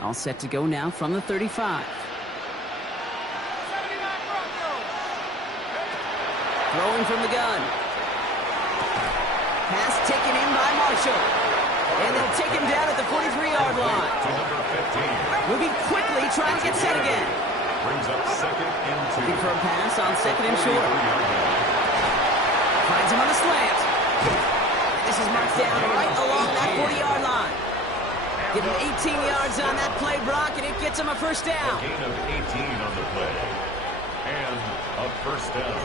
All set to go now from the 35. Throwing from the gun. Pass taken in by Marshall. And they'll take him down at the 43-yard line. Moving quickly, trying to get set again. Brings up 2nd and 2. Looking for a pass on 2nd and short. Finds him on the slant. This is marked down right along that 40-yard line. Give him 18 yards on that play, Brock, and it gets him a first down. A gain of 18 on the play. And a first down.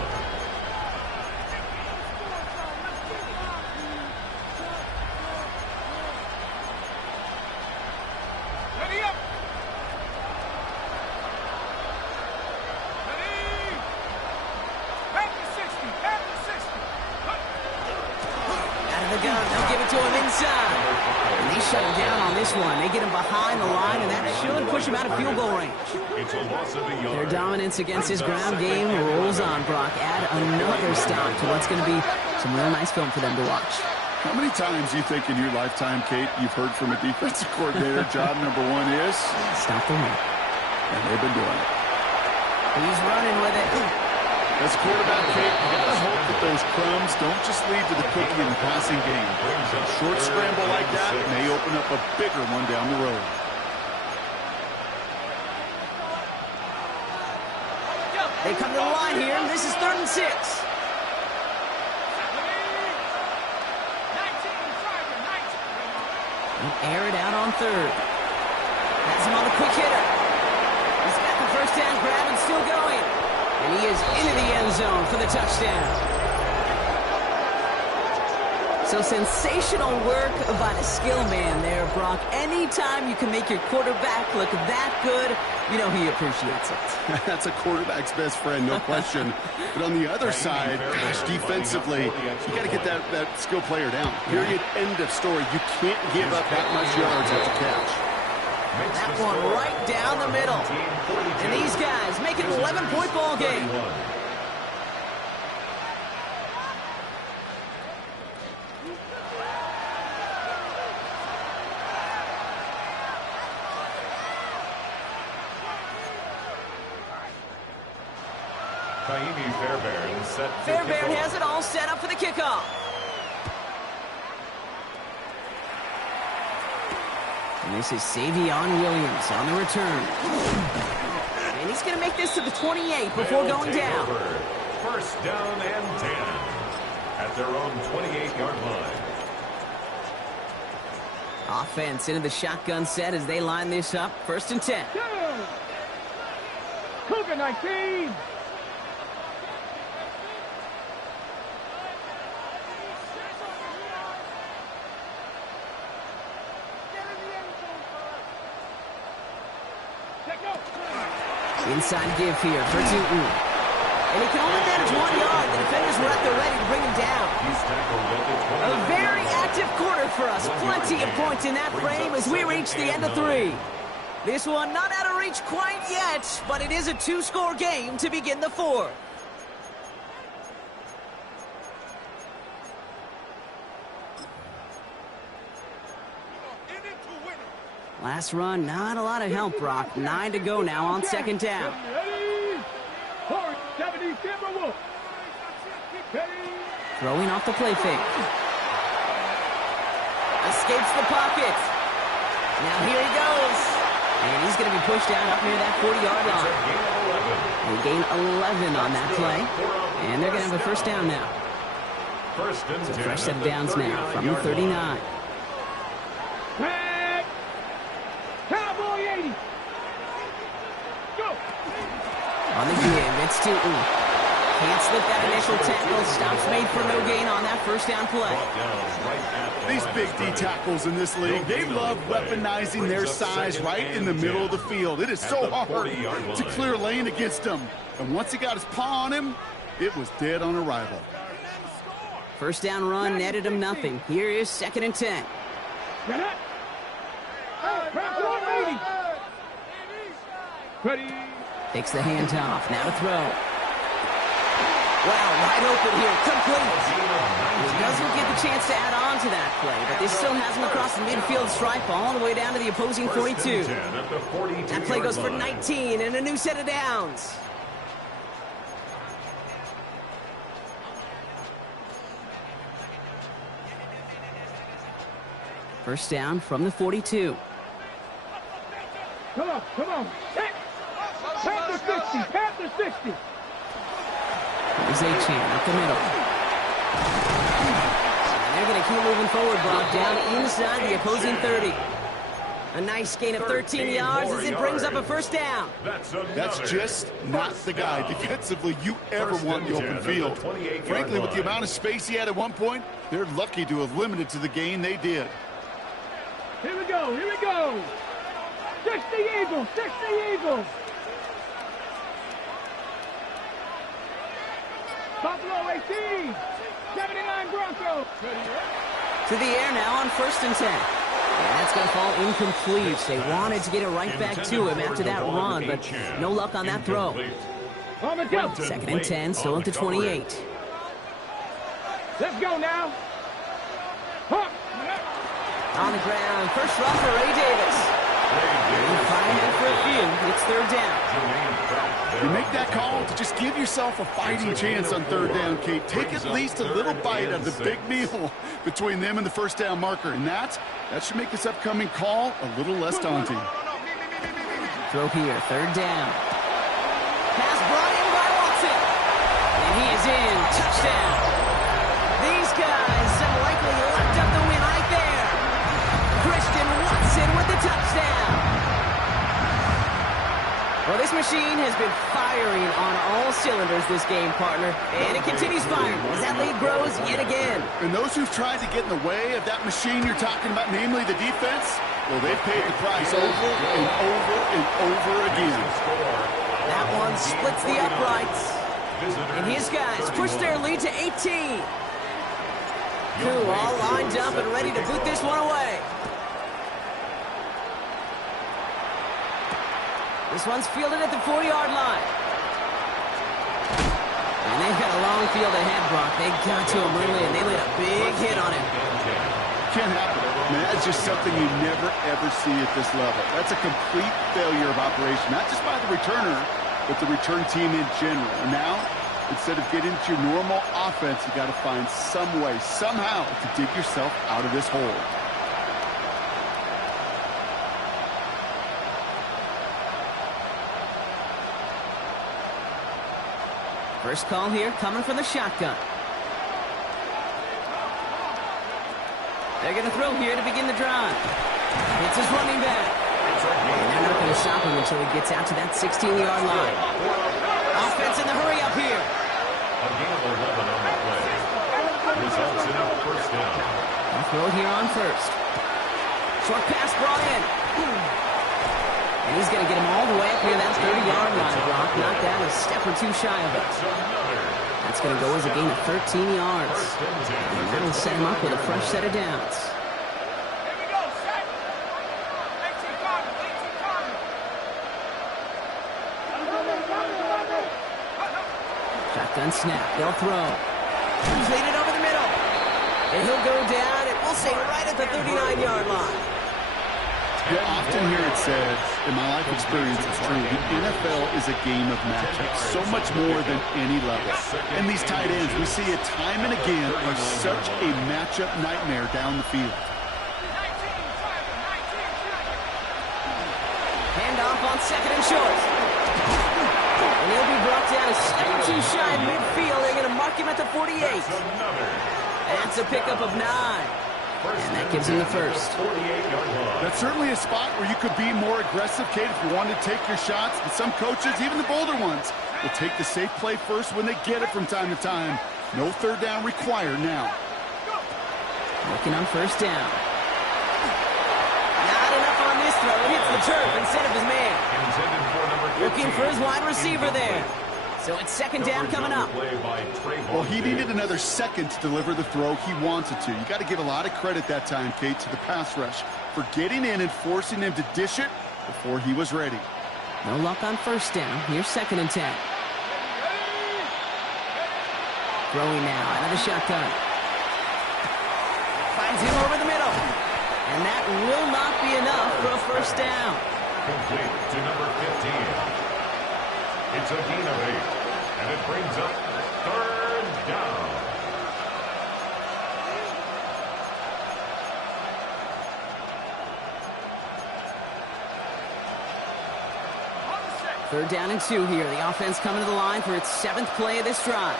They get him behind the line, and that should push him out of field goal range. It's a loss of a yard. Their dominance against his ground game rolls on, Brock. Add another stop to what's going to be some real nice film for them to watch. How many times do you think in your lifetime, Kate, you've heard from a defensive coordinator, job number 1 is? Stop the run. And they've been doing it. He's running with it. As quarterback, Kate, you got to hope that those crumbs don't just lead to the cookie in the passing game. A short scramble like that may open up a bigger one down the road. They come to the line here, and this is 3rd and 6. Air it out on 3rd. Has him on the quick hitter. He's got the first down grab and still going. And he is into the end zone for the touchdown. So sensational work by the skill man there, Brock. Anytime you can make your quarterback look that good, you know he appreciates it. That's a quarterback's best friend, no question. But on the other side, gosh, defensively, you got to get that skill player down. Period, end of story. You can't give up that much yards after catch. That one right down the middle. And these guys make it an 11-point ball game. Fairbairn has it all set up for the kickoff. And this is Savion Williams on the return. And he's going to make this to the 28 before going down. First down and 10 at their own 28-yard line. Offense into the shotgun set as they line this up. First and 10. Cougar 19. Inside give here for Newton. And he can only manage 1 yard. The defenders were at the ready to bring him down. A very active quarter for us. Plenty of points in that frame as we reach the end of 3. This one not out of reach quite yet, but it is a 2-score game to begin the 4th. Last run, not a lot of help, Brock. 9 to go now on second down. Throwing off the play fake. Escapes the pocket. Now here he goes. And he's going to be pushed down up near that 40-yard line. They gain 11 on that play. And they're going to have a first down now. It's a fresh set of downs now from the 39. Cowboy 80. Go. On the give, it's Newton. Can't slip that initial tackle. Stops made for no gain on that first down play. These big D tackles in this league, they love weaponizing their size right in the middle of the field. It is so hard to clear lane against them. And once he got his paw on him, it was dead on arrival. First down run netted him nothing. Here is second and 10. Ready. Takes the handoff. Now to throw. Wow, wide open here. Complete. He doesn't get the chance to add on to that play, but this still has him across the midfield stripe all the way down to the opposing 42. That play goes for 19 and a new set of downs. First down from the 42. Come on, come on. Panther 60, Panther 60. Here's Achan up the middle. And they're going to keep moving forward, Brock, down inside the opposing 30. A nice gain of 13 yards as it brings up a first down. That's just not the guy defensively you ever want in the open field. Frankly, with the amount of space he had at one point, they're lucky to have limited to the gain they did. Here we go, here we go. 60 Eagles, 60 Eagles. Buffalo 18, 79 Broncos. To the air now on first and 10. And that's going to fall incomplete. They wanted to get it right back to him after that run, but no luck on that throw. Second and 10, still at the 28. Let's go now. On the ground, first run for Ray Davis. And for a few, it's third down. You make that call to just give yourself a fighting chance on third down, Kate. Take at least a little bite of the big meal between them and the first down marker. And that should make this upcoming call a little less daunting. Throw here, third down. Pass brought in by Watson. And he is in. Touchdown. These guys have likely left up the win right there. Christian Watson with the touchdown. Well, this machine has been firing on all cylinders this game, partner. And it continues firing as that lead grows yet again. And those who've tried to get in the way of that machine you're talking about, namely the defense, well, they've paid the price over and over and over again. That one splits the uprights. And his guys push their lead to 18. Cool, all lined up and ready to boot this one away. This one's fielded at the 4-yard line. And they've got a long field ahead, Brock. They got to him early, and they laid a big hit on him. Can't happen. Man, that's just something you never, ever see at this level. That's a complete failure of operation, not just by the returner, but the return team in general. And now, instead of getting to your normal offense, you got to find some way, somehow, to dig yourself out of this hole. First call here, coming from the shotgun. They're going to throw here to begin the drive. It's his running back. And they're not going to stop him until he gets out to that 16-yard line. Offense in the hurry up here. A gain of 11 on the play. Results in a first down. They'll throw here on first. Short pass brought in. And he's going to get him all the way up near that 30-yard line, Brock. Knocked that a step or two shy of it. That's going to go as a gain of 13 yards. And that'll set him up with a fresh set of downs. Shotgun snap. They'll throw. He's laid it over the middle. And he'll go down, and we'll say right at the 39-yard line. You often hear it said, in my life experience, it's true, the NFL is a game of matchups, so much more than any level. And these tight ends, we see it time and again, are such a matchup nightmare down the field. Handoff on second and short. And he'll be brought down a step or two shy in midfield. They're going to mark him at the 48. That's a pickup of 9. And that gives him the first. That's certainly a spot where you could be more aggressive, Kate, if you wanted to take your shots. But some coaches, even the bolder ones, will take the safe play first when they get it from time to time. No third down required now. Looking on first down. Not enough on this throw. It hits the turf instead of his man. Looking for his wide receiver there. So it's second down coming up. Well, he needed another second to deliver the throw he wanted to. You got to give a lot of credit that time, Kate, to the pass rush for getting in and forcing him to dish it before he was ready. No luck on first down. Here's second and 10. Throwing now out of the shotgun. Finds him over the middle. And that will not be enough for a first down. Complete to number 15. It's a gain of 8, and it brings up third down. Third down and 2 here. The offense coming to the line for its 7th play of this drive.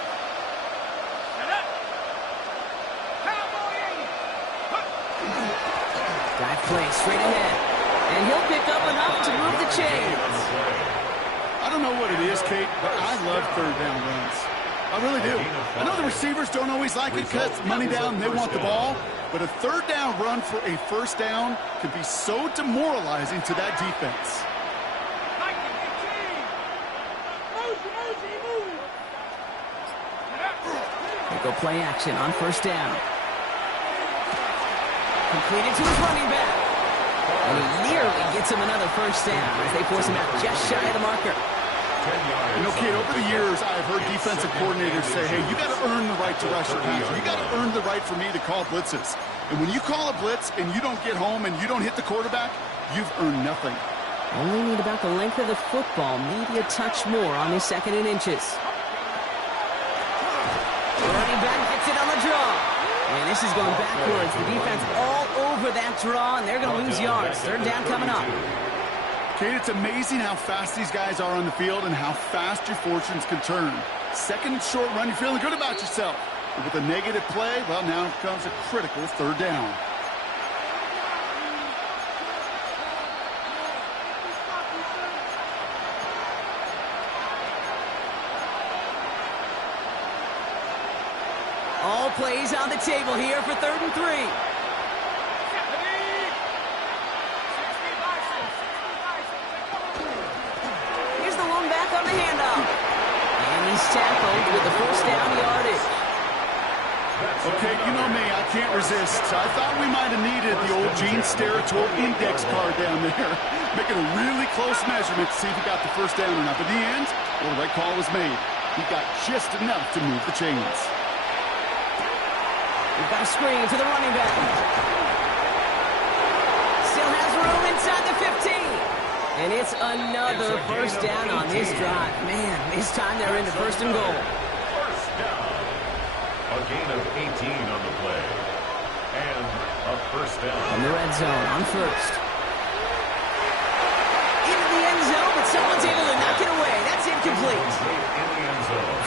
Dive play straight ahead. And he'll pick up enough to move the chains. I don't know what it is, Kate, but I love third down runs. I really do. I know the receivers don't always like it because it's money down and they want the ball, but a third down run for a first down can be so demoralizing to that defense. They go play action on first down. Completed to his running back. And he nearly gets him another first down as they force him out just shy of the marker. You know, Kate, over the years, I've heard defensive coordinators say, hey, you got to earn the right to rush your passer. You got to earn the right for me to call blitzes. And when you call a blitz and you don't get home and you don't hit the quarterback, you've earned nothing. Only need about the length of the football, maybe a touch more on his second and inches. The running back gets it on the draw. And this is going backwards. The defense all over that draw, and they're going to lose yards. Third down coming up. Kate, it's amazing how fast these guys are on the field and how fast your fortunes can turn. Second and short run, you're feeling good about yourself. But with a negative play, well, now comes a critical third down. All plays on the table here for 3rd and 3. Here's the one back on the handoff. And he's tackled with the first down yardage. Kate, you know me, I can't resist. I thought we might have needed the old Gene Steratore index card down there, making a really close measurement to see if he got the first down or not. But in the end, well, the right call was made. He got just enough to move the chains. We've got a screen to the running back. Still has room inside the 15. And it's another first down on this drive. Man, this time they're into first and goal. First down. A gain of 18 on the play. And a first down. From the red zone on first. Into the end zone, but someone's able to knock it away. That's incomplete.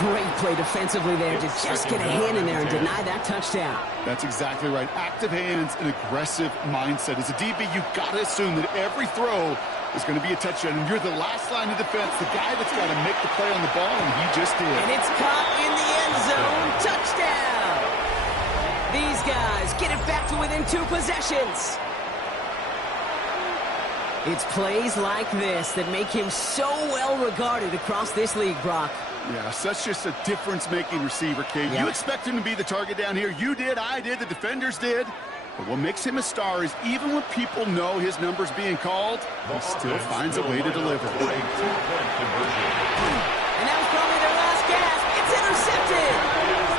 Great play defensively there to just get a hand in there and deny that touchdown. That's exactly right. Active hands and aggressive mindset. As a DB, you've got to assume that every throw is going to be a touchdown. And you're the last line of defense, the guy that's got to make the play on the ball, and he just did. And it's caught in the end zone. Touchdown! These guys get it back to within 2 possessions. It's plays like this that make him so well regarded across this league, Brock. Yeah, such just a difference-making receiver, Kate. Yep. You expect him to be the target down here. You did, I did, the defenders did. But what makes him a star is even when people know his number's being called, he still finds a way to deliver. And that was probably their last gasp. It's intercepted.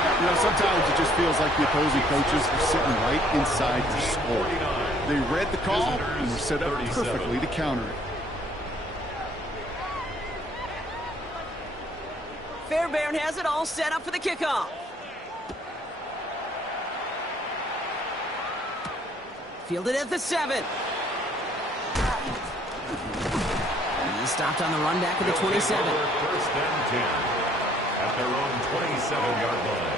You know, sometimes it just feels like the opposing coaches are sitting right inside the score. They read the call and were set up perfectly to counter it. Fairbairn has it all set up for the kickoff. Fielded at the 7. He's stopped on the run back at the 27. First and 10 at their own 27-yard line.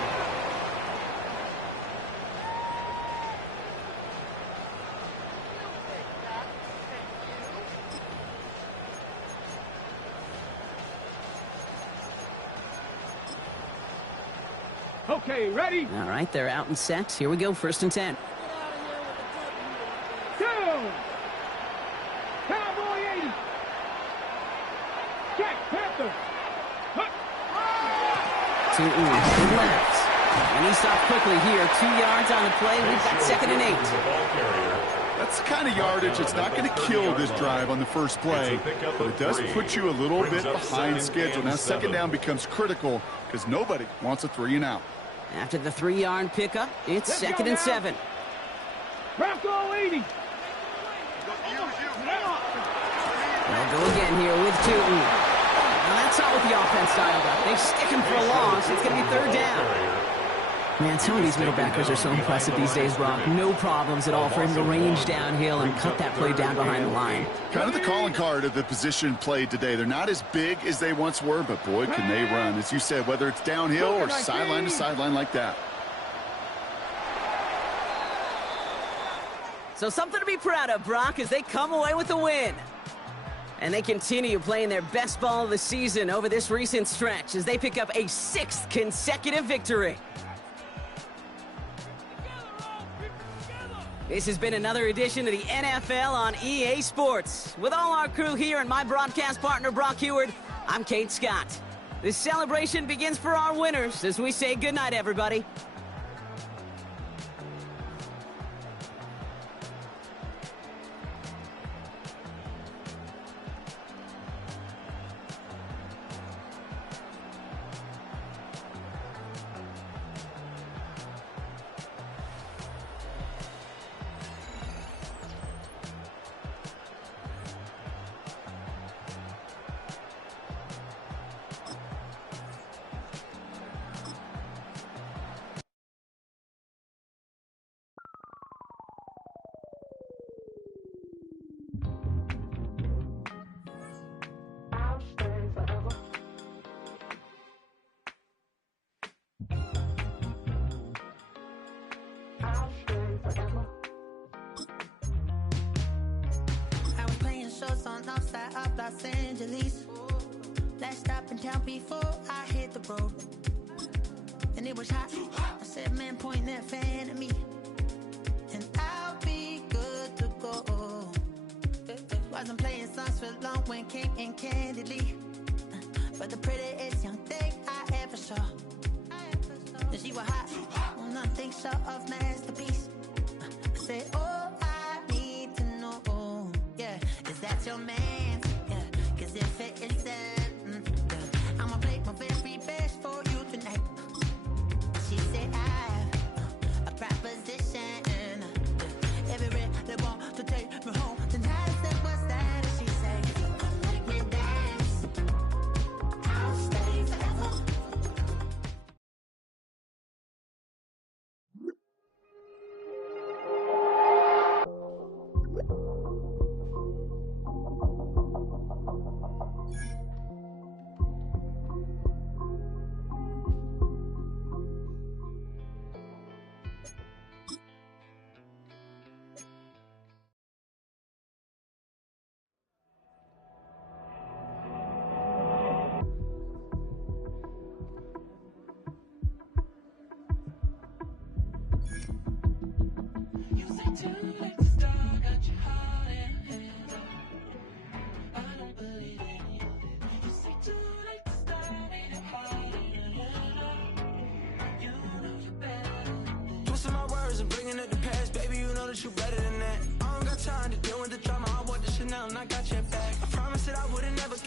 Okay, ready? All right, they're out and set. Here we go, first and 10. Down. Cowboy 80. Check, Panther. Hut. To left. And he stopped quickly here. 2 yards on the play. We've got second and 8. That's the kind of yardage that's not going to kill this drive on the first play, but it does put you a little bit behind schedule. Now second down becomes critical because nobody wants a 3 and out. After the 3-yard pickup, it's second and 7. Bronco 80. They'll go again here with Tootin. Now that's not what the offense styled up. They stick him for a loss. It's going to be third down. Man, some of these middle backers are so impressive these days, Brock. No problems at all for him to range downhill and cut that play down behind the line. Kind of the calling card of the position played today. They're not as big as they once were, but boy, can they run. As you said, whether it's downhill or sideline to sideline like that. So something to be proud of, Brock, as they come away with a win. And they continue playing their best ball of the season over this recent stretch as they pick up a 6th consecutive victory. This has been another edition of the NFL on EA Sports. With all our crew here and my broadcast partner, Brock Heward, I'm Kate Scott. This celebration begins for our winners as we say goodnight, everybody. Los Angeles. Last stop in town before I hit the road. And it was hot. I said, man, point that fan at me. And I'll be good to go. Wasn't playing songs for long when came in candidly. But the prettiest young thing I ever saw. And she was hot. think so of masterpiece. I say, oh, I need to know, yeah, is that your man? Yeah, cause if it isn't, yeah, I'ma play my very best for you tonight. She said, I have a proposition. Every really want to take me home tonight. I said, what's that? She said, make me dance. I'll stay forever. Twisting my words and bringing up the past, baby, you know that you better than that. I don't got time to deal with the drama, I want the Chanel and I got your back. I promise that I wouldn't never got